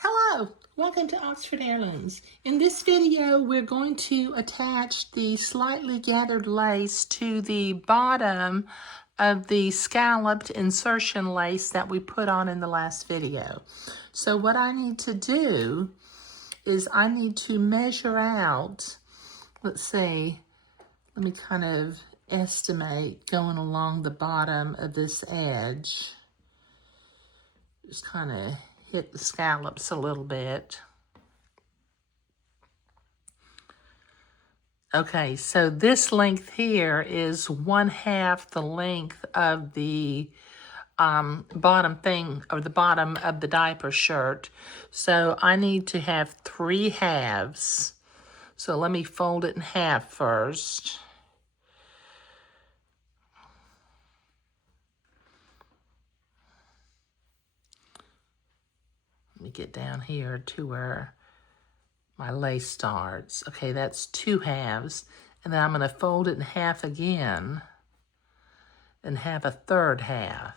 Hello, welcome to Oxford Heirlooms. In this video, we're going to attach the slightly gathered lace to the bottom of the scalloped insertion lace that we put on in the last video. So what I need to do is I need to measure out, let's see, let me kind of estimate going along the bottom of this edge. Just kind of hit the scallops a little bit. Okay, so this length here is 1/2 the length of the bottom thing, or the bottom of the diaper shirt. So I need to have 3 halves. So let me fold it in half first. Let me get down here to where my lace starts. Okay, that's 2 halves. And then I'm going to fold it in half again and have a 1/3 half.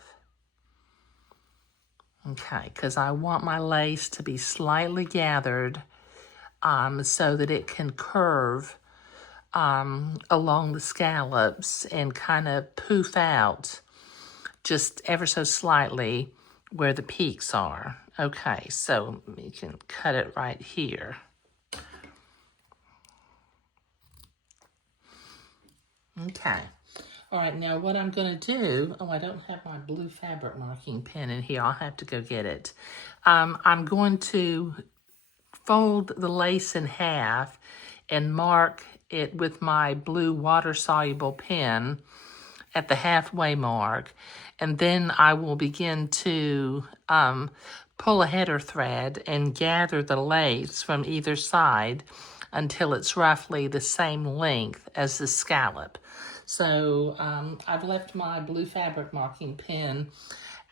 Okay, because I want my lace to be slightly gathered so that it can curve along the scallops and kind of poof out just ever so slightly where the peaks are. Okay, so we can cut it right here. Okay. All right, now what I'm going to do, I don't have my blue fabric marking pen in here. I'll have to go get it. I'm going to fold the lace in half and mark it with my blue water-soluble pen at the halfway mark. And then I will begin to pull a header thread and gather the lace from either side until it's roughly the same length as the scallop. So I've left my blue fabric marking pen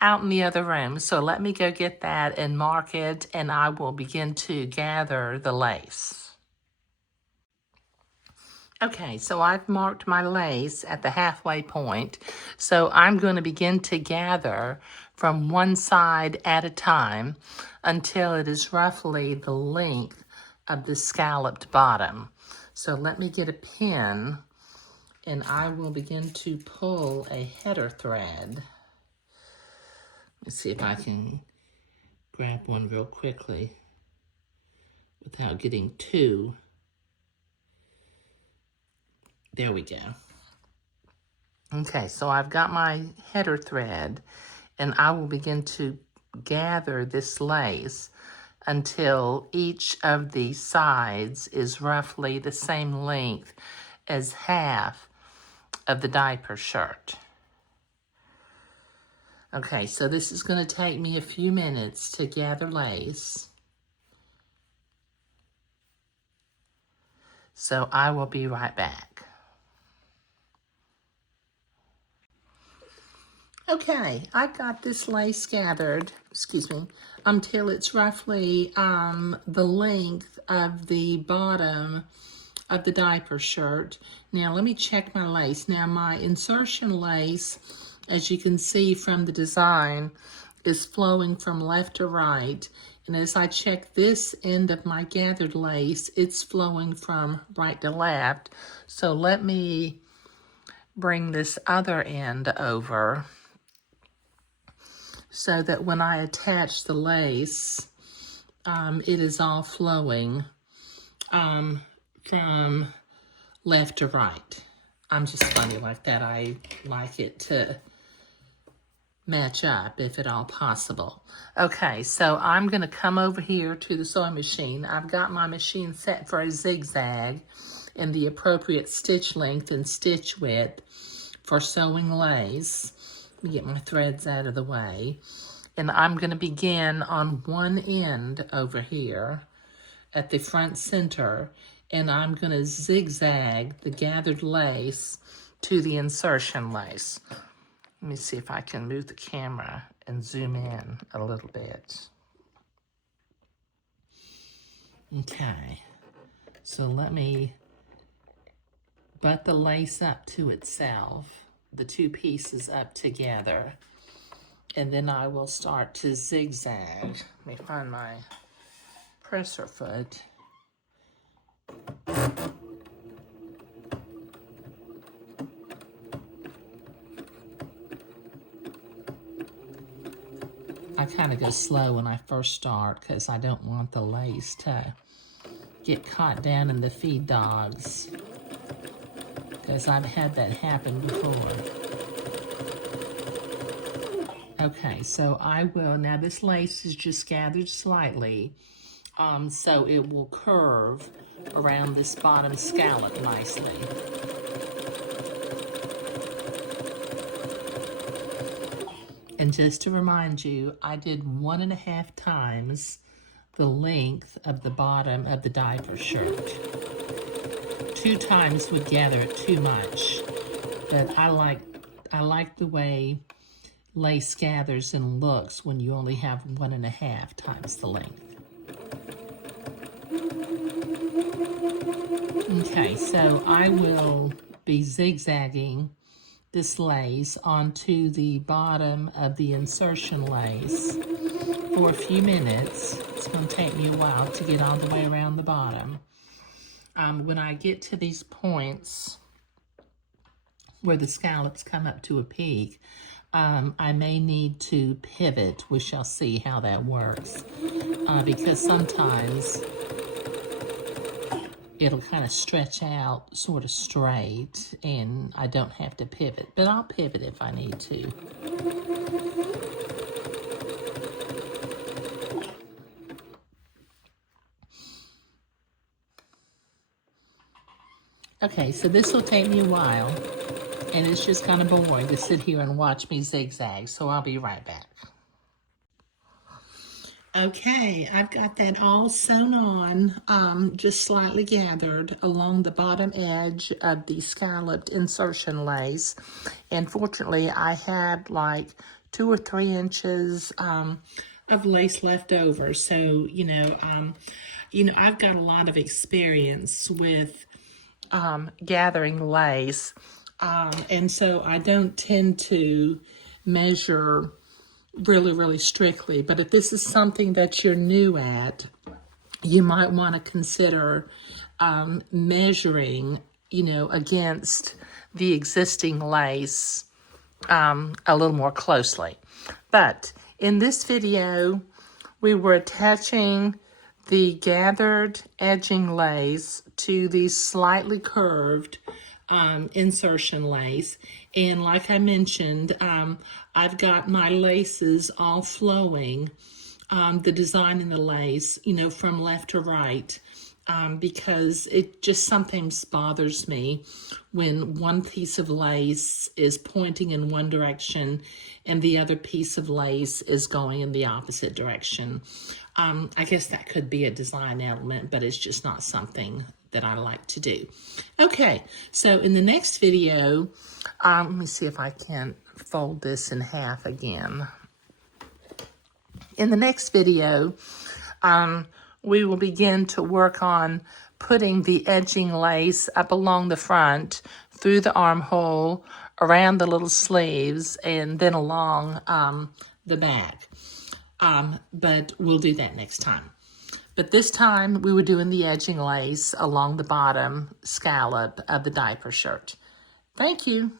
out in the other room. So let me go get that and mark it, and I will begin to gather the lace. Okay, so I've marked my lace at the halfway point. So I'm going to begin to gather from one side at a time until it is roughly the length of the scalloped bottom. So let me get a pin and I will begin to pull a header thread. Let's see if I can grab one real quickly without getting too. There we go. Okay, so I've got my header thread and I will begin to gather this lace until each of the sides is roughly the same length as half of the diaper shirt. Okay, so this is going to take me a few minutes to gather lace. So I will be right back. Okay, I've got this lace gathered, until it's roughly the length of the bottom of the diaper shirt. Now let me check my lace. Now my insertion lace, as you can see from the design, is flowing from left to right. And as I check this end of my gathered lace, it's flowing from right to left. So let me bring this other end over so that when I attach the lace, it is all flowing from left to right. I'm just funny like that. I like it to match up if at all possible. Okay, so I'm going to come over here to the sewing machine. I've got my machine set for a zigzag in the appropriate stitch length and stitch width for sewing lace. Let me get my threads out of the way. And I'm going to begin on one end over here at the front center, and I'm going to zigzag the gathered lace to the insertion lace. Let me see if I can move the camera and zoom in a little bit. Okay, so let me butt the lace up to itself, the two pieces up together, and then I will start to zigzag. Let me find my presser foot. I kind of go slow when I first start because I don't want the lace to get caught down in the feed dogs, because I've had that happen before. Okay, so I will, now this lace is just gathered slightly, so it will curve around this bottom scallop nicely. And just to remind you, I did 1.5 times the length of the bottom of the diaper shirt. 2 times would gather it too much, but I like the way lace gathers and looks when you only have 1.5 times the length. Okay, so I will be zigzagging this lace onto the bottom of the insertion lace for a few minutes. It's going to take me a while to get all the way around the bottom. When I get to these points where the scallops come up to a peak, I may need to pivot. We shall see how that works, because sometimes it'll kind of stretch out sort of straight and I don't have to pivot, but I'll pivot if I need to. Okay, so this will take me a while, and it's just kind of boring to sit here and watch me zigzag, so I'll be right back. Okay, I've got that all sewn on, just slightly gathered along the bottom edge of the scalloped insertion lace. And fortunately, I had like 2 or 3 inches of lace left over. So, I've got a lot of experience with gathering lace. And so I don't tend to measure really strictly, but if this is something that you're new at, you might want to consider measuring, against the existing lace a little more closely. But in this video, we were attaching the gathered edging lace to the slightly curved insertion lace. And like I mentioned, I've got my laces all flowing, the design in the lace, from left to right, because it just sometimes bothers me when one piece of lace is pointing in one direction and the other piece of lace is going in the opposite direction. I guess that could be a design element, but it's just not something that I like to do. Okay, so in the next video, let me see if I can fold this in half again. In the next video, we will begin to work on putting the edging lace up along the front, through the armhole, around the little sleeves, and then along the back. But we'll do that next time. But this time, we were doing the edging lace along the bottom scallop of the diaper shirt. Thank you.